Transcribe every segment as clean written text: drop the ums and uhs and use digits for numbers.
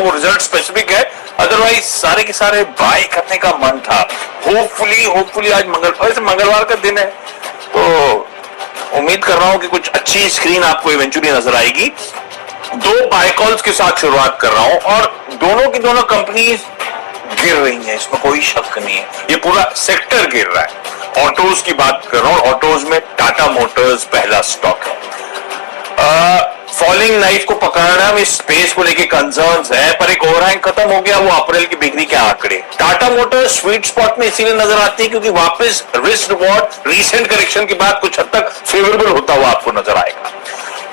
वो result specific है, otherwise सारे के सारे बाय करने का मन था। होपफुली आज मंगलवार का दिन है, तो उम्मीद कर रहा हूं कि कुछ अच्छी स्क्रीन आपको इवेंचुअली नजर आएगी। दो बाय कॉल्स के साथ शुरुआत कर रहा हूं और दोनों की दोनों कंपनीज गिर रही हैं, इसमें कोई शक नहीं है, ये पूरा सेक्टर गिर रहा है। ऑटोज की बात कर रहा हूं, ऑटोज में टाटा मोटर्स पहला स्टॉक है। फॉलिंग नाइफ को पकड़ना में स्पेस को लेके कंसर्न्स है, पर एक ओवरहैंग खत्म हो गया, वो अप्रैल की बिक्री के आंकड़े। टाटा मोटर्स स्वीट स्पॉट में इसीलिए नजर आती है क्योंकि वापस रिस्क रिवॉर्ड रिसेंट करेक्शन के बाद कुछ हद तक फेवरेबल होता हुआ आपको नजर आएगा।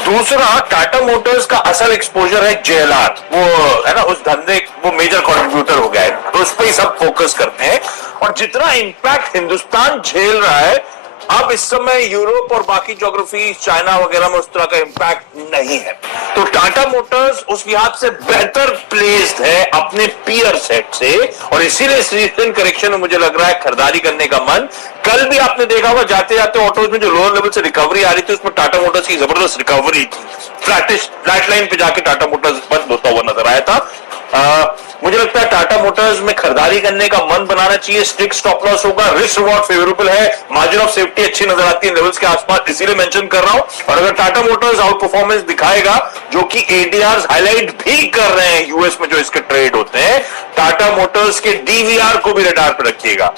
दूसरा, टाटा मोटर्स का असल एक्सपोजर है JLR, वो है ना, उस धंधे वो मेजर कंट्रीब्यूटर हो गया है, तो उस पर ही सब फोकस करते हैं। और जितना इंपैक्ट हिंदुस्तान झेल रहा है अब इस समय, यूरोप और बाकी ज्योग्राफी चाइना वगैरह में उस तरह का इंपैक्ट नहीं है। तो टाटा मोटर्स उस लिहाज से बेहतर प्लेस्ड है अपने पीयर सेट से, और इसीलिए इस रिसेंट करेक्शन में मुझे लग रहा है खरीदारी करने का मन। कल भी आपने देखा होगा जाते जाते ऑटोज में जो लोअर लेवल से रिकवरी आ रही थी, उसमें टाटा मोटर्स की जबरदस्त रिकवरी थी। फ्लैट लाइन पे जाके टाटा मोटर्स बंद होता हुआ नजर आया था। मुझे लगता है टाटा मोटर्स में खरीदारी करने का मन बनाना चाहिए। स्ट्रिक्ट स्टॉप लॉस होगा, रिस्क रिवॉर्ड फेवरेबल है, मार्जिन ऑफ सेफ्टी अच्छी नजर आती है लेवल्स के आसपास, इसीलिए मेंशन कर रहा हूं। और अगर टाटा मोटर्स आउट परफॉर्मेंस दिखाएगा, जो कि ADRs हाईलाइट भी कर रहे हैं यूएस में जो इसके ट्रेड होते हैं, टाटा मोटर्स के DVR को भी रडार पर रखिएगा,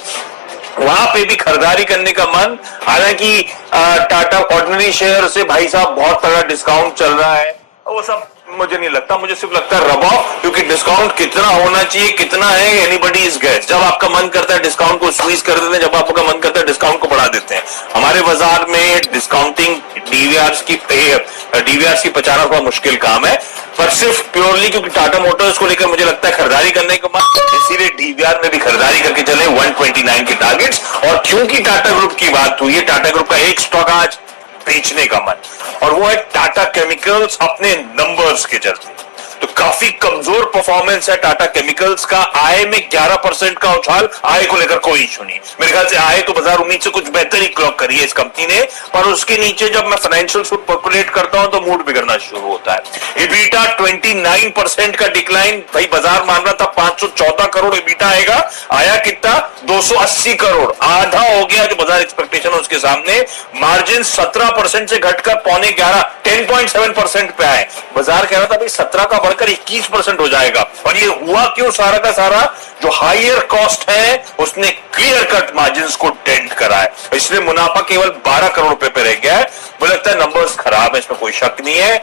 वहां पे भी खरीदारी करने का मन। हालांकि टाटा ऑर्डिनरी शेयर से भाई साहब बहुत तगड़ा डिस्काउंट चल रहा है, वो सब मुझे नहीं लगता, मुझे सिर्फ लगता है रब ऑफ, क्योंकि डिस्काउंट कितना होना चाहिए, कितना है, एनीबडी इज गेस। जब आपका मन करता है डिस्काउंट को स्क्वीज कर देते हैं, जब आपका मन करता है डिस्काउंट को बढ़ा देते हैं। हमारे बाजार में डिस्काउंटिंग DVRs की पचाना थोड़ा मुश्किल काम है, पर सिर्फ प्योरली क्योंकि टाटा मोटर्स को लेकर मुझे लगता है खरीदारी करने का मन, इसीलिए DVR में भी खरीदारी करके चले 129 के टारगेट्स। और क्योंकि टाटा ग्रुप की बात हुई है, टाटा ग्रुप का एक स्टॉक आज बेचने का मन, और वो है टाटा केमिकल्स, अपने नंबर्स के चलते। तो काफी कमजोर परफॉर्मेंस है टाटा केमिकल्स का। आय में 11% का उछाल, आय को लेकर कोई इशू नहीं, मेरे ख्याल से आय तो बाजार उम्मीद से कुछ बेहतर ही क्लॉक करी है इस कंपनी ने, पर उसके नीचे जब मैं फाइनेंशियल कैलकुलेट करता हूं तो मूड बिगड़ना शुरू होता है। EBITDA 29% का डिक्लाइन, भाई बाजार मान रहा था 514 करोड़ EBITDA आएगा, आया कितना, 280 करोड़, आधा हो गया जो बाजार एक्सपेक्टेशन है उसके सामने। मार्जिन 17% से घटकर 11.5 10.7% पे आए, बाजार कह रहा था भाई 17 का बढ़कर 21% हो जाएगा। और ये हुआ क्यों, सारा का सारा जो हायर कॉस्ट है उसने क्लियर कट मार्जिन्स को डेंट करा है, इसलिए मुनाफा केवल 12 करोड़ रुपए पे रह गया है। मुझे लगता है नंबर्स खराब है, इसमें कोई शक नहीं है।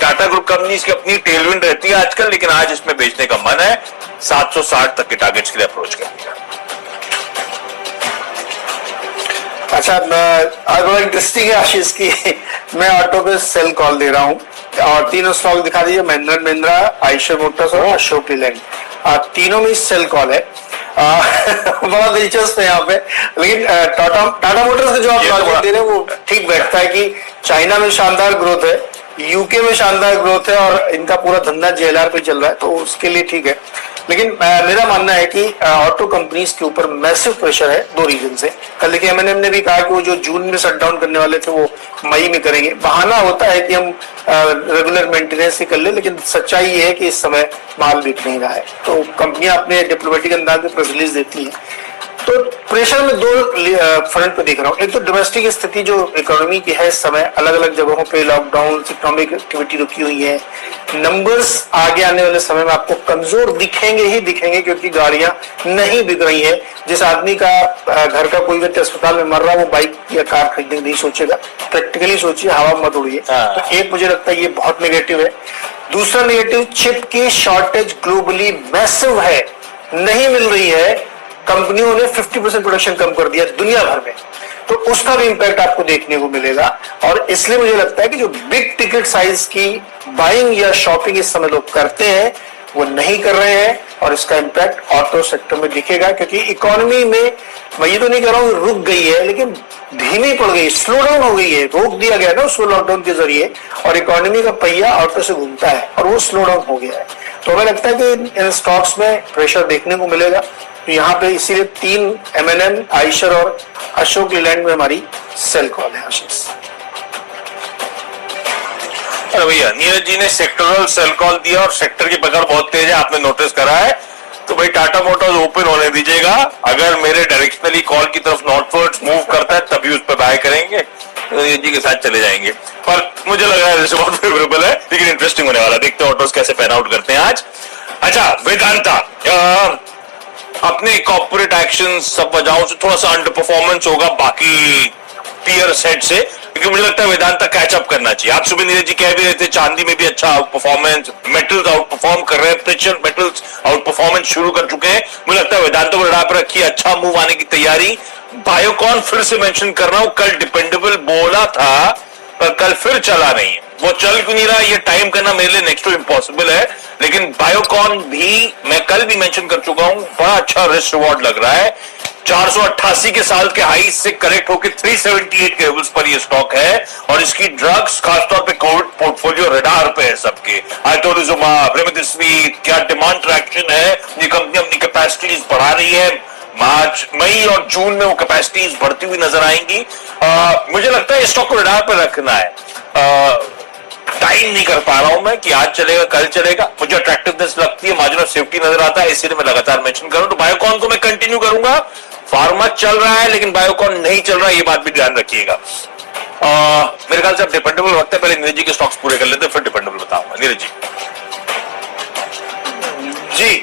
टाटा ग्रुप कंपनीज की अपनी टेलविंड रहती है आजकल, लेकिन आज इसमें बेचने का मन है। 760 तक के टारगेट्स के लिए अप्रोच करेंगे। अच्छा, आज बड़ा इंटरेस्टिंग है आशीष की मैं ऑटो पे सेल कॉल दे रहा हूँ, और तीनों स्टॉक दिखा दीजिए, महिंद्रा एंड महिंद्रा, आयशर मोटर्स और अशोक लीलैंड, तीनों में सेल कॉल है। बड़ा दिलचस्प है यहाँ पे, लेकिन टाटा मोटर्स का जो आप लॉजिक दे रहे हैं वो ठीक बैठता है कि चाइना में शानदार ग्रोथ है, यूके में शानदार ग्रोथ है, और इनका पूरा धंधा JLR पे चल रहा है, तो उसके लिए ठीक है। लेकिन मेरा मानना है कि ऑटो कंपनीज के ऊपर मैसिव प्रेशर है, दो रीजन से। कल देखिए M&M ने भी कहा कि वो जो जून में शटडाउन करने वाले थे वो मई में करेंगे। बहाना होता है कि हम रेगुलर मेंटेनेंस ही कर ले, लेकिन सच्चाई ये है कि इस समय माल बिक नहीं रहा है, तो कंपनियां अपने डिप्लोमेटिक अंदाज में प्रेस रिलीज देती हैं। तो प्रेशर में दो फ्रंट पे देख रहा हूँ। एक तो डोमेस्टिक स्थिति जो इकोनॉमी की है इस समय, अलग अलग जगहों पे लॉकडाउन, इकोनॉमिक एक्टिविटी रुकी हुई है, नंबर्स आगे आने वाले समय में आपको कमजोर दिखेंगे ही दिखेंगे, क्योंकि गाड़ियां नहीं बिक रही है। जिस आदमी का घर का कोई व्यक्ति अस्पताल में मर रहा है, वो बाइक या कार खरीदने नहीं सोचेगा, प्रैक्टिकली सोचिए, हवा मत उड़िए। तो एक मुझे लगता है ये बहुत नेगेटिव है। दूसरा नेगेटिव, चिप की शॉर्टेज ग्लोबली मैसिव है, नहीं मिल रही है, कंपनियों ने 50% प्रोडक्शन कम कर दिया दुनिया भर में, तो उसका भी इंपैक्ट आपको देखने को मिलेगा। और इसलिए मुझे लगता है कि जो बिग टिकट साइज की बाइंग या शॉपिंग इस समय लोग करते हैं वो नहीं कर रहे हैं, और इसका इंपैक्ट ऑटो सेक्टर में दिखेगा। क्योंकि इकोनॉमी में, मैं ये तो नहीं कह रहा हूँ रुक गई है, लेकिन धीमी पड़ गई, स्लो डाउन हो गई है, रोक दिया गया ना उसको लॉकडाउन के जरिए, और इकोनॉमी का पहिया ऑटो से घूमता है और वो स्लो डाउन हो गया है। तो हमें लगता है कि इन स्टॉक्स में प्रेशर देखने को मिलेगा। तो यहाँ पे इसीलिए 3 M&M, आयशर और अशोक लीलैंड में हमारी सेल कॉल है। आशीष, है भैया, नीरज जी ने सेक्टरल सेल कॉल दिया और सेक्टर की पकड़ बहुत तेज है, आपने नोटिस करा है। तो भाई टाटा मोटर्स ओपन होने दीजिएगा, अगर मेरे डायरेक्शनली कॉल की तरफ नॉर्थवर्ड्स मूव करता है तभी उस पर बाय करेंगे, नीरज जी के साथ चले जाएंगे। पर मुझे लग रहा है रिस्क बहुत फेवरेबल है, लेकिन इंटरेस्टिंग होने वाला, देखते हैं ऑटोज कैसे पैन आउट करते हैं आज। अच्छा, वेदांता अपने कॉर्पोरेट एक्शन सब वजहों से थोड़ा सा अंडर परफॉर्मेंस होगा बाकी पीयर सेट से, क्योंकि मुझे लगता है वेदांता कैचअप करना चाहिए। आप सुबह नीरज जी कह भी रहे थे चांदी में भी अच्छा out performance, metals out perform कर रहे हैं, प्रेशर मेटल्स आउट परफॉर्मेंस शुरू कर चुके हैं। मुझे लगता है वेदांता को रडार पर रखिए, अच्छा मूव आने की तैयारी। बायोकॉन फिर से मेंशन कर रहा हूं, कल डिपेंडेबल बोला था पर कल फिर चला नहीं है। वो चल क्यों नहीं रहा ये टाइम करना मेरे लिए नेक्स्ट टू इम्पॉसिबल है, लेकिन बायोकॉन भी मैं कल भी मेंशन कर चुका हूं, बड़ा अच्छा रिस्क रिवॉर्ड लग रहा है। 488 के साल के हाई से करेक्ट होकर 378 के लेवल्स पर ये स्टॉक है, और इसकी ड्रग्स खासतौर पे कोविड पोर्टफोलियो रडार पे है सबके। आइटोलिजुमाब, रेमडेसिविर, क्या डिमांड ट्रैक्शन है, ये कंपनी अपनी कैपेसिटीज बढ़ा रही है। मार्च, मई और जून में वो कैपेसिटीज बढ़ती हुई नजर आएंगी। मुझे लगता है स्टॉक को रडार पर रखना है। टाइम नहीं कर पा रहा हूं मैं कि आज चलेगा कल चलेगा, मुझे अट्रैक्टिवनेस लगती है, मार्जिन ऑफ सेफ्टी नजर आता है, इसीलिए मैं लगातार मेंशन करूं। तो बायोकॉन को मैं कंटिन्यू करूंगा। फार्मा चल रहा है लेकिन बायोकॉन नहीं चल रहा है, ये बात भी ध्यान रखिएगा। मेरे ख्याल से अब डिपेंडेबल वक्त है, पहले नीरज जी के स्टॉक्स पूरे कर लेते हैं, फिर डिपेंडेबल बताऊंगा। नीरज जी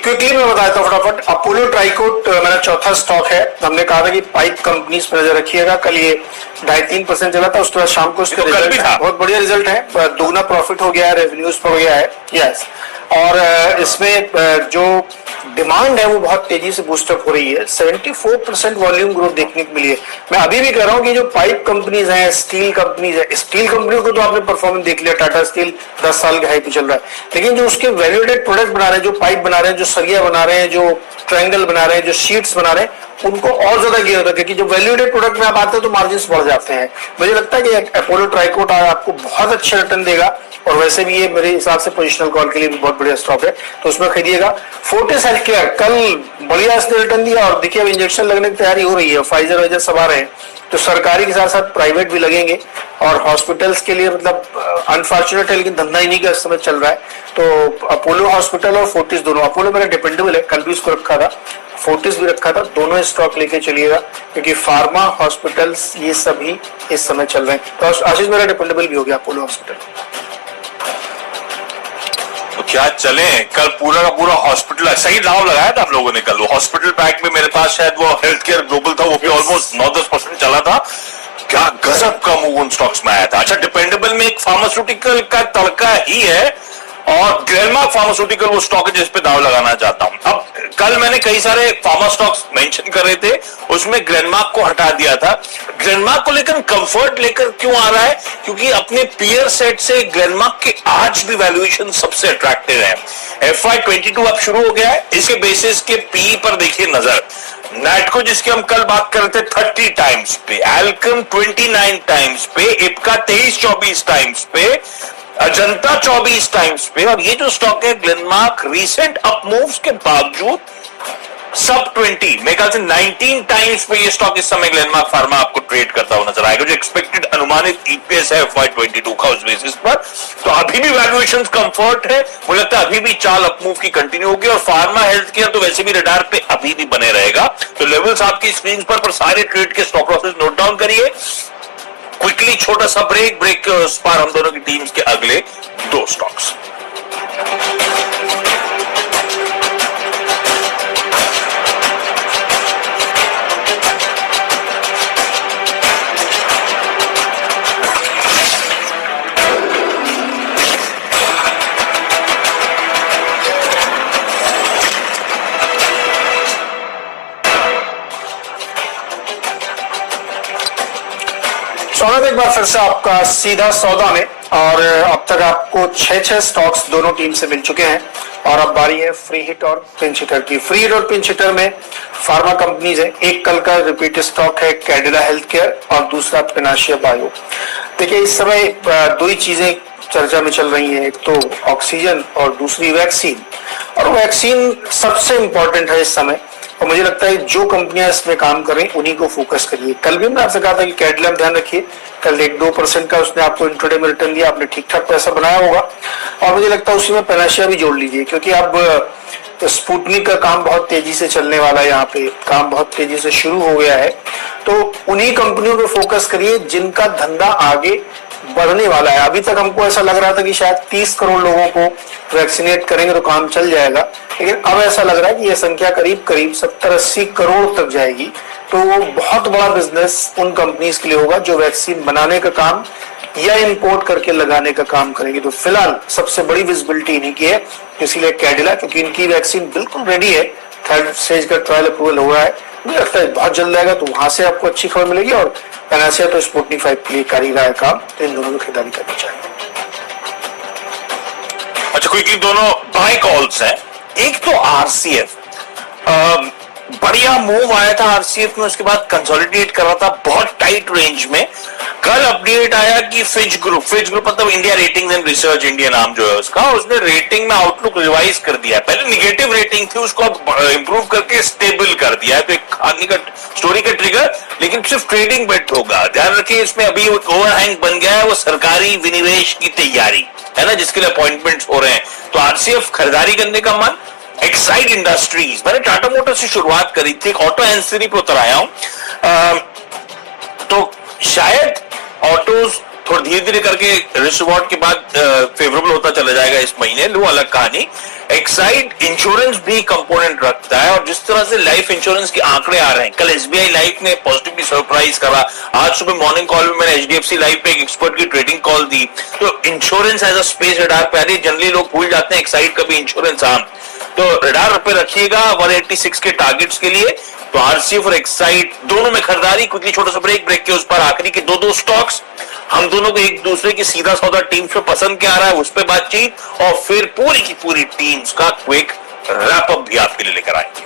क्विकली मैं बताता हूँ फटाफट। अपोलो ट्राइकोट मेरा चौथा स्टॉक है। हमने कहा था कि पाइप कंपनीज पर नजर रखिएगा, कल ये 2.5-3% चला था, उसके बाद शाम को उसका रिजल्ट बहुत बढ़िया रिजल्ट है, दोगुना प्रॉफिट हो गया है, रेवेन्यूज पर हो गया है। यस, और इसमें जो डिमांड है वो बहुत तेजी से बूस्टअप हो रही है, 74% वॉल्यूम ग्रोथ देखने को मिली है। मैं अभी भी कह रहा हूँ कि जो पाइप कंपनीज हैं, स्टील कंपनीज है, स्टील कंपनियों को तो आपने परफॉर्मेंस देख लिया, टाटा स्टील 10 साल के हाई पे चल रहा है, लेकिन जो उसके वैल्यूएडेड प्रोडक्ट बना रहे हैं, जो पाइप बना रहे हैं, जो सरिया बना रहे हैं, जो ट्रायंगल बना रहे हैं, जो शीट्स बना रहे हैं, उनको और ज्यादा गियर होता है, क्योंकि जो वैल्यूएडेड प्रोडक्ट में आप आते हैं तो मार्जिन बढ़ जाते हैं। मुझे लगता है कि अपोलो ट्राइकोट आपको बहुत अच्छे रिटर्न देगा, और वैसे भी ये मेरे हिसाब से पोजिशनल कॉल के लिए भी बहुत बढ़िया स्टॉक है, तो उसमें खरीदिएगा। फोर्टिस हेल्थकेयर कल बढ़िया इसने रिटर्न दिया, और देखिए अब इंजेक्शन लगने की तैयारी हो रही है, फाइजर वजह सब आ रहे हैं, तो सरकारी के साथ साथ प्राइवेट भी लगेंगे, और हॉस्पिटल्स के लिए मतलब अनफॉर्चुनेट है लेकिन धंधा ही नहीं का इस समय चल रहा है। तो अपोलो हॉस्पिटल और फोर्टिस दोनों, अपोलो मेरा डिपेंडेबल है, कल भी उसको रखा था, फोर्टिस भी रखा था, दोनों स्टॉक लेके चलिएगा, क्योंकि फार्मा, हॉस्पिटल्स ये सभी इस समय चल रहे हैं। तो आशीष मेरा डिपेंडेबल भी हो गया अपोलो हॉस्पिटल। तो क्या चले, कल पूरा का पूरा हॉस्पिटल सही दाव लगाया था आप लोगों ने कल। वो हॉस्पिटल पैक में मेरे पास शायद वो हेल्थ केयर ग्लोबल था, वो भी ऑलमोस्ट 9-10% चला था। क्या गजब का मूव उन स्टॉक्स में आया था। अच्छा, डिपेंडेबल में एक फार्मास्यूटिकल का तड़का ही है, और ग्लेनमार्क फार्मास्यूटिकल वो स्टॉक है जिस पे दाव लगाना चाहता हूं। अब कल मैंने कई सारे फार्मा स्टॉक्स मेंशन कर रहे थे, उसमें ग्लेनमार्क को हटा दिया था। ग्लेनमार्क को लेकर कंफर्ट लेकर क्यों आ रहा है, क्योंकि अपने पीयर सेट से ग्लेनमार्क के आज भी वैल्यूएशन सबसे अट्रैक्टिव है। FY22 अब शुरू हो गया है, इसके बेसिस के पी पर देखिए नजर। नैटको जिसकी हम कल बात कर रहे थे 30 टाइम्स पे, एल्कम 29 टाइम्स पे, इप्का 23-24 टाइम्स पे, अजंता 24 टाइम्स पे, और ये जो स्टॉक है ग्लेनमार्क रीसेंट अप मूव्स के बावजूद सब 20 मेरे ख्याल से 19 टाइम्स पे ये स्टॉक इस समय ग्लेनमार्क फार्मा आपको ट्रेड करता हुआ नजर आएगा, जो एक्सपेक्टेड अनुमानित ईपीएस है FY22 का उस बेसिस पर। तो अभी भी वैल्यूएशन कंफर्ट है, मुझे लगता है अभी भी चाल अप मूव की कंटिन्यू होगी, और फार्मा हेल्थ केयर तो वैसे भी रडार पे अभी भी बने रहेगा। तो लेवल्स आपकी स्क्रीन पर सारे ट्रेड के स्टॉप लॉसेस नोट डाउन करिए। क्विकली छोटा सा ब्रेक के उस पार हम दोनों की टीम्स के अगले 2 स्टॉक्स। स्वागत है एक बार फिर से आपका सीधा सौदा में, और अब तक आपको 6 स्टॉक्स दोनों टीम से मिल चुके हैं, और अब बारी है फ्री हिट और पिंच हिटर की। फ्री हिट और पिंच हिटर में फार्मा कंपनीज है, एक कल का रिपीट स्टॉक है कैडिला हेल्थ केयर, और दूसरा पिनाशिया बायो। देखिए इस समय 2 ही चीजें चर्चा में चल रही हैं, एक तो ऑक्सीजन और दूसरी वैक्सीन, और वैक्सीन सबसे इंपॉर्टेंट है इस समय, और मुझे लगता है जो कंपनियां इसमें काम कर रही हैं उन्हीं को फोकस करिए। कल भी मैंने आपसे कहा था कि कैडिला ध्यान रखिए, कल 1-2% का उसने आपको इंट्राडे में रिटर्न दिया, आपने ठीक ठाक पैसा बनाया होगा। और मुझे लगता है उसी में पैनाशिया भी जोड़ लीजिए, क्योंकि अब स्पुतनिक का काम बहुत तेजी से चलने वाला है, यहाँ पे काम बहुत तेजी से शुरू हो गया है। तो उन्हीं कंपनियों पे फोकस करिए जिनका धंधा आगे बढ़ने वाला है। अभी तक हमको ऐसा लग रहा था कि शायद 30 करोड़ लोगों को वैक्सीनेट करेंगे तो काम चल जाएगा, लेकिन अब ऐसा लग रहा है कि यह संख्या करीब करीब 70-80 करोड़ तक जाएगी। तो वो बहुत बड़ा बिजनेस उन कंपनीज के लिए होगा जो वैक्सीन बनाने का काम या इंपोर्ट करके लगाने का काम करेगी। तो फिलहाल सबसे बड़ी विजिबिलिटी इन्हीं की है, इसीलिए कैडिला, क्योंकि इनकी वैक्सीन बिल्कुल रेडी है, 3rd स्टेज का ट्रायल अप्रूवल हुआ है, मुझे लगता है बहुत जल्द आएगा, तो वहां से आपको अच्छी खबर मिलेगी। और पैनाशिया तो स्पुतनिक 5 के लिए कर ही रहा है काम, तो इन दोनों को खरीदारी करनी चाहिए। अच्छा, क्विकली दोनों बाय कॉल्स हैं। एक तो आरसीएफ, बढ़िया मूव आया था आरसीएफ में, उसके बाद कंसोलिडेट कर रहा था बहुत टाइट रेंज में। कल अपडेट आया कि फिच ग्रुप मतलब India ratings and research, India नाम जो है उसका, उसने रेटिंग में आउटलुक रिवाइज कर दिया। पहले निगेटिव रेटिंग थी, उसको अब इंप्रूव करके स्टेबल कर दिया है। तो एक खाने का स्टोरी का ट्रिगर, लेकिन सिर्फ ट्रेडिंग बेट होगा। ध्यान रखिए, इसमें अभी ओवरहैंग बन गया है वो सरकारी विनिवेश की तैयारी है ना, जिसके लिए अपॉइंटमेंट्स हो रहे हैं। तो आरसीएफ खरीदारी करने का मन। एक्साइड इंडस्ट्रीज, मैंने टाटा मोटर्स से शुरुआत करी थी, ऑटो एंसिलरी पे उतर आया हूं। तो शायद ऑटोज थोड़ा धीरे धीरे करके रिस्क रिवॉर्ड के बाद फेवरेबल होता चला जाएगा इस महीने, लो अलग कहानी। एक्साइड इंश्योरेंस भी कंपोनेंट रखता है, और जिस तरह से लाइफ इंश्योरेंस के आंकड़े आ रहे हैं, कल एसबीआई लाइफ ने पॉजिटिवली सरप्राइज करा। आज सुबह मॉर्निंग कॉल में मैंने एचडीएफसी लाइफ पे एक एक्सपर्ट की ट्रेडिंग कॉल दी। तो insurance as a space radar पे आ रही। जनरली लोग भूल जाते हैं एक्साइड का भी इंश्योरेंस आम, तो रडार पे रखिएगा 186 के टारगेट्स के लिए। तो आरसीएफ और एक्साइड दोनों में खरीदारी। क्विकली छोटा सा ब्रेक के उस पर आखिरी के दो स्टॉक्स, हम दोनों को एक दूसरे की सीधा सौदा टीम्स पे पसंद क्या आ रहा है उस पर बातचीत, और फिर पूरी की पूरी टीम्स का क्विक रैप अप भी आपके लिए लेकर आएंगे।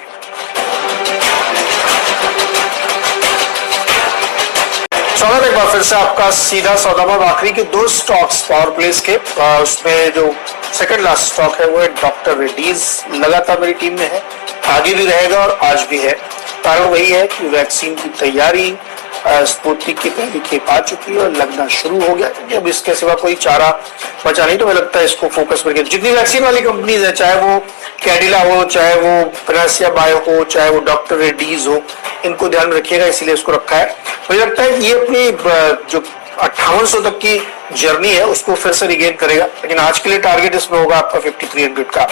स्वागत है एक बार फिर से आपका सीधा सौदा में। आखिरी के 2 स्टॉक्स पावर प्लेस के, उसमें जो सेकंड लास्ट स्टॉक है वो है डॉक्टर रेड्डीज। लगातार मेरी टीम में है, आगे भी रहेगा और आज भी है। कारण वही है कि वैक्सीन की तैयारी स्पुतनिक की पहली खेप आ चुकी है और लगना शुरू हो गया, क्योंकि अब इसके सिवा कोई चारा बचा नहीं। तो मुझे लगता है इसको फोकस करके जितनी वैक्सीन वाली कंपनीज है, चाहे वो कैडिला हो, चाहे वो पैनाशिया बायो हो, चाहे वो डॉक्टर रेड्डीज हो, इनको ध्यान में रखिएगा, इसीलिए इसको रखा है। मुझे लगता है कि ये अपनी जो 5800 तक की जर्नी है उसको फिर से रिगेन करेगा, लेकिन आज के लिए टारगेट इसमें होगा आपका 5300 का।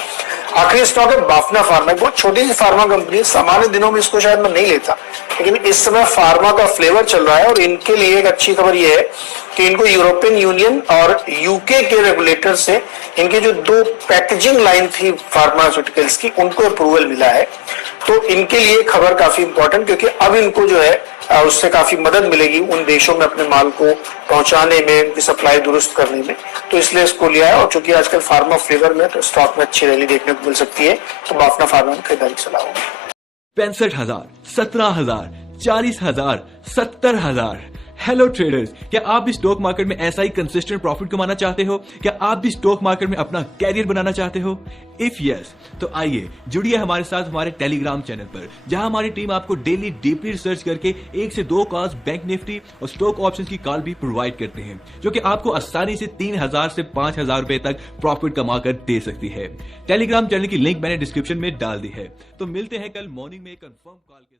आखिरी स्टॉक है बाफना फार्मा, बहुत छोटी सी फार्मा कंपनी। सामान्य दिनों में इसको शायद मैं नहीं लेता, लेकिन इस समय फार्मा का फ्लेवर चल रहा है। और इनके लिए एक अच्छी खबर यह है कि इनको यूरोपियन यूनियन और यूके के रेगुलेटर से इनकी जो 2 पैकेजिंग लाइन थी फार्मास्यूटिकल्स की, उनको अप्रूवल मिला है। तो इनके लिए खबर काफी इंपॉर्टेंट, क्योंकि अब इनको जो है उससे काफी मदद मिलेगी उन देशों में अपने माल को पहुंचाने में, उनकी सप्लाई दुरुस्त करने में। तो इसलिए इसको लिया है, और चूंकि आजकल फार्मा फ्लेवर में तो स्टॉक में अच्छी रैली देखने को मिल सकती है। तो बाफना फार्मा में खरीदारी की सलाह होगी। 65,000, 17,000, 40,000, 70,000। हेलो ट्रेडर्स, क्या आप भी स्टॉक मार्केट में ऐसा ही कंसिस्टेंट प्रॉफिट कमाना चाहते हो? क्या आप भी स्टॉक मार्केट में अपना कैरियर बनाना चाहते हो? इफ यस, तो आइए जुड़िए हमारे साथ हमारे टेलीग्राम चैनल पर, जहां हमारी टीम आपको डेली डीपली रिसर्च करके 1 से 2 कॉल्स बैंक निफ्टी और स्टॉक ऑप्शंस की कॉल भी प्रोवाइड करते हैं, जो कि आपको आसानी से 3,000 से 5,000 रुपए तक प्रॉफिट कमाकर दे सकती है। टेलीग्राम चैनल की लिंक मैंने डिस्क्रिप्शन में डाल दी है। तो मिलते हैं कल मॉर्निंग में कंफर्म कॉल के